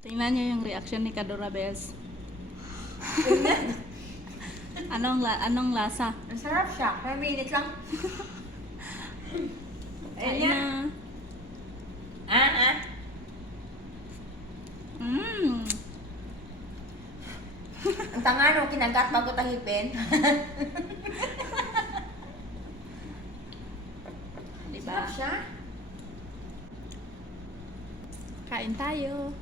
Tingnan niyo yung reaction ni Durabells. Anong lasa? Ang sarap siya. 5 minutes lang. Kain Ayan. na. Ang tanga no, kinagat bago tahipin. Diba? Sarap siya. Kain tayo.